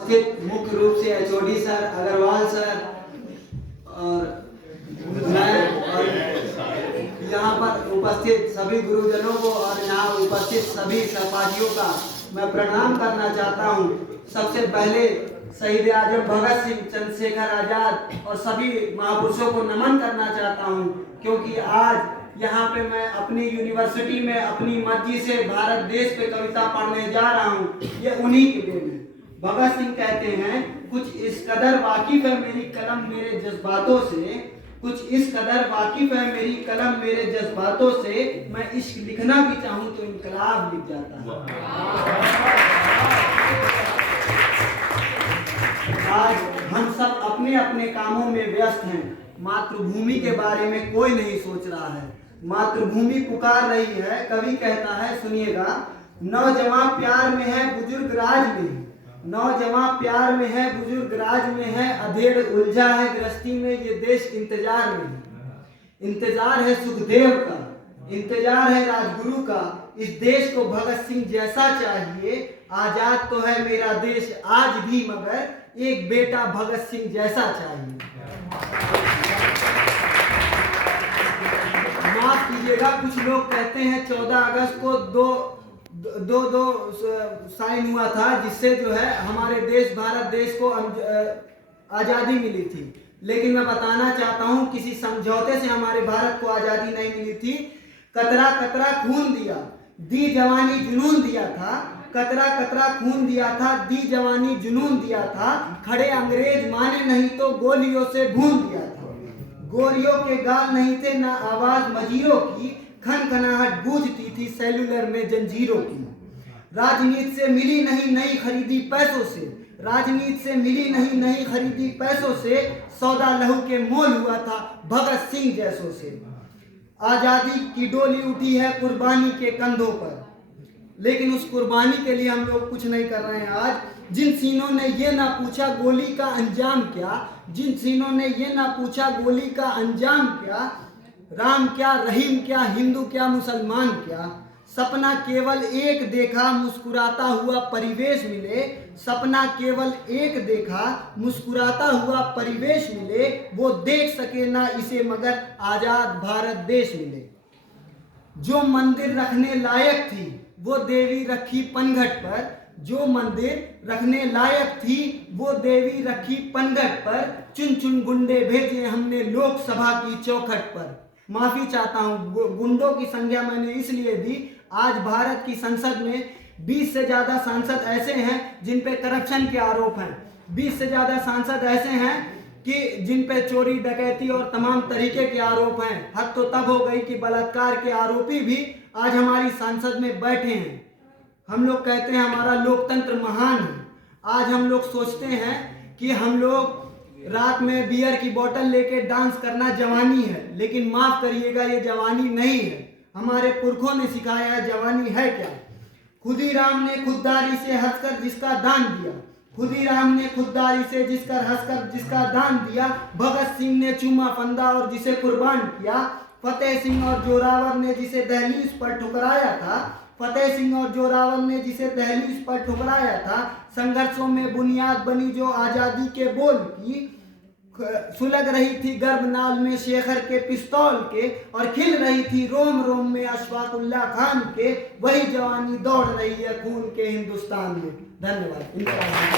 मुख्य रूप से एचओडी सर, अग्रवाल सर और मैं और यहाँ पर उपस्थित सभी गुरुजनों को और यहाँ उपस्थित सभी सहपाठियों का मैं प्रणाम करना चाहता हूँ। सबसे पहले शहीद आजम भगत सिंह, चंद्रशेखर आजाद और सभी महापुरुषों को नमन करना चाहता हूँ, क्योंकि आज यहाँ पे मैं अपनी यूनिवर्सिटी में अपनी मर्जी से भारत देश पे कविता पढ़ने जा रहा हूँ। ये उन्हीं के देन है। भगत सिंह कहते हैं, कुछ इस कदर वाकिफ है मेरी कलम मेरे जज्बातों से, कुछ इस कदर वाकिफ है मेरी कलम मेरे जज्बातों से, मैं इश्क लिखना भी चाहूँ तो इनकलाब लिख जाता है। आज हम सब अपने अपने कामों में व्यस्त हैं। मातृभूमि के बारे में कोई नहीं सोच रहा है। मातृभूमि पुकार रही है। कवि कहता है, सुनिएगा, नौजवान प्यार में है बुजुर्ग राज में है, नौजवान प्यार में है बुजुर्ग राज में है, अधेड़ उलझा है गृहस्थी में, ये देश इंतजार में है। इंतजार है सुखदेव का, इंतजार है राजगुरु का, इस देश को भगत सिंह जैसा चाहिए। आजाद तो है मेरा देश आज भी, मगर एक बेटा भगत सिंह जैसा चाहिए। माफ कीजिएगा, कुछ लोग कहते हैं 14 अगस्त को दो साइन हुआ था, जिससे जो है हमारे देश भारत देश को आज़ादी मिली थी। लेकिन मैं बताना चाहता हूं, किसी समझौते से हमारे भारत को आज़ादी नहीं मिली थी। कतरा कतरा खून दिया, दी जवानी जुनून दिया था, कतरा कतरा खून दिया था, दी जवानी जुनून दिया था, खड़े अंग्रेज माने नहीं तो गोलियों से भून दिया था। गोरियों के गाल नहीं थे ना आवाज मजीरों की, खनखनाहट गूंजती थी सेलुलर में जंजीरों की। राजनीति से मिली नहीं नई खरीदी पैसों से, राजनीति से मिली नहीं नई खरीदी पैसों से, सौदा लहू के मोल हुआ था भगत सिंह जैसों से। आजादी की डोली उठी है कुर्बानी के कंधों पर, लेकिन उस कुर्बानी के लिए हम लोग कुछ नहीं कर रहे हैं। आज जिन सीनों ने ये ना पूछा गोली का अंजाम क्या, जिन सीनों ने ये ना पूछा गोली का अंजाम क्या, राम क्या रहीम क्या हिंदू क्या मुसलमान क्या, सपना केवल एक देखा मुस्कुराता हुआ परिवेश मिले, सपना केवल एक देखा मुस्कुराता हुआ परिवेश मिले, वो देख सके ना इसे मगर आजाद भारत देश मिले। जो मंदिर रखने लायक थी वो देवी रखी पनघट पर, जो मंदिर रखने लायक थी वो देवी रखी पनघट पर, चुन चुन गुंडे भेजे हमने लोकसभा की चौखट पर। माफी चाहता हूँ, गुंडों की संख्या मैंने इसलिए दी, आज भारत की संसद में 20 से ज्यादा सांसद ऐसे हैं जिन पे करप्शन के आरोप हैं, 20 से ज्यादा सांसद ऐसे हैं कि जिन पे चोरी डकैती और तमाम तरीके के आरोप हैं। हद तो तब हो गई कि बलात्कार के आरोपी भी आज हमारी संसद में बैठे हैं। हम लोग कहते हैं हमारा लोकतंत्र महान है। आज हम लोग सोचते हैं कि हम लोग रात में बियर की बोतल लेके डांस करना जवानी है, लेकिन माफ करिएगा ये जवानी नहीं है। हमारे पुरखों ने सिखाया है जवानी है क्या। खुदीराम ने खुददारी से हंसकर जिसका दान दिया, खुदीराम ने खुददारी से हंसकर जिसका दान दिया, भगत सिंह ने चूमा फंदा और जिसे कुर्बान किया, फतेह सिंह और जोरावर ने जिसे दहलीज पर ठुकराया था, फतेह सिंह और जोरावर ने जिसे दहलीज पर ठुकराया था, संघर्षों में बुनियाद बनी जो आजादी के बोल की, सुलग रही थी गर्भनाल में शेखर के पिस्तौल के, और खिल रही थी रोम रोम में अशफाकुल्ला खान के, वही जवानी दौड़ रही है खून के हिंदुस्तान में। धन्यवाद।